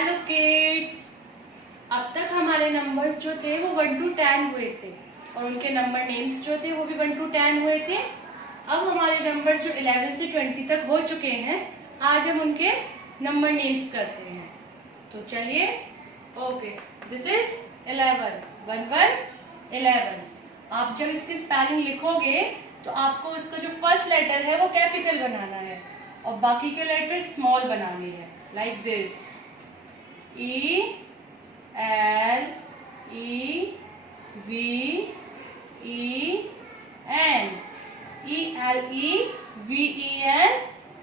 Hello kids, अब तक हमारे नंबर्स जो थे वो 1 to 10 हुए थे और उनके नंबर नेम्स जो थे वो भी 1 to 10 हुए थे। अब हमारे नंबर जो 11 से 20 तक हो चुके हैं, आज हम उनके नंबर नेम्स करते हैं। तो चलिए, ओके, दिस इज 11, 1 1 11। आप जब इसकी स्पेलिंग लिखोगे तो आपको इसका जो फर्स्ट लेटर है वो कैपिटल बनाना है और बाकी के लेटर स्मॉल बनाने हैं, like this. E L E V E N, E L E V E N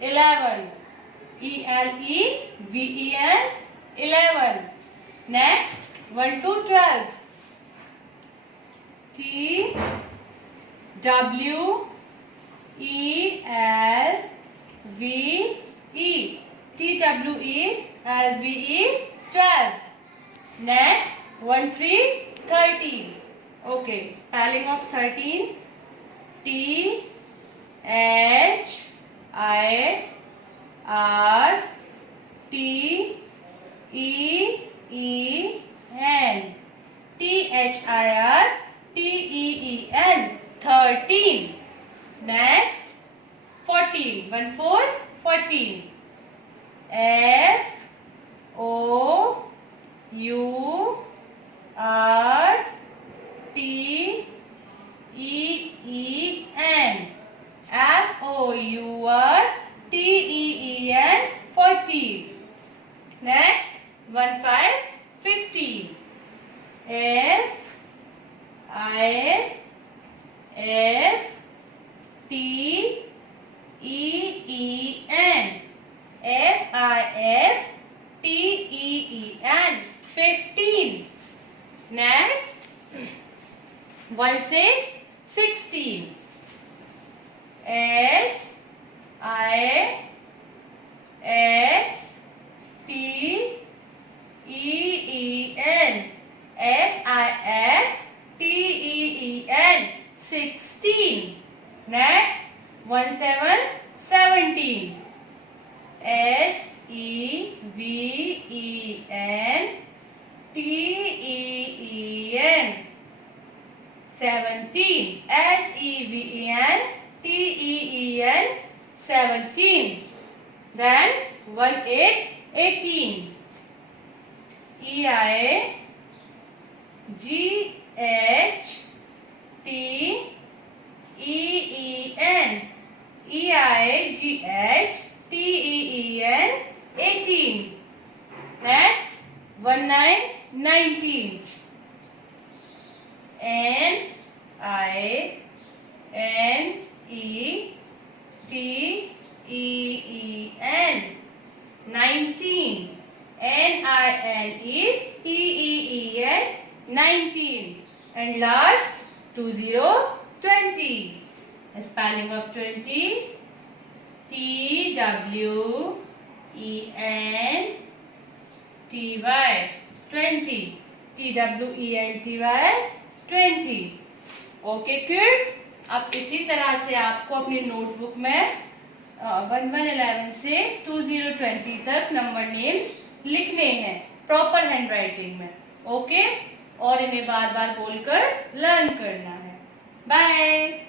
11, E L E V E N 11. Next, 1 to 12. T W E L V E, T W E L V E 12. Next, 1 3 13. Okay, spelling of 13. T H I R T E E N, T H I R T E E N 13. Next, 14, 1 4 14. F O U R T E E N, F O U R T E E N 14. Next, 1 5 15. F I F T E E N, F I F T E E N 15. Next, 1 6 16. S I X T E E N, S I X T E E N 16. Next, 1 7 17. S E V E N T E E N 17, S E V E N T E E N 17. Then 1 8 18. E I G H T E E N, E I G H T E E N 18. Next, 1 9 19. N I N E T E E N 19, N I N E T E E N 19. And last, 20 20. The spelling of 20, T W E N T Y 20, T W E N T Y 20. Okay kids, अब इसी तरह से आपको अपनी notebook में 1 1 11 से 20 20 तक number names लिखने हैं प्रॉपर हैंड राइटिंग में। ओके, और इन्हें बार बार बोलकर लर्न करना है। बाय।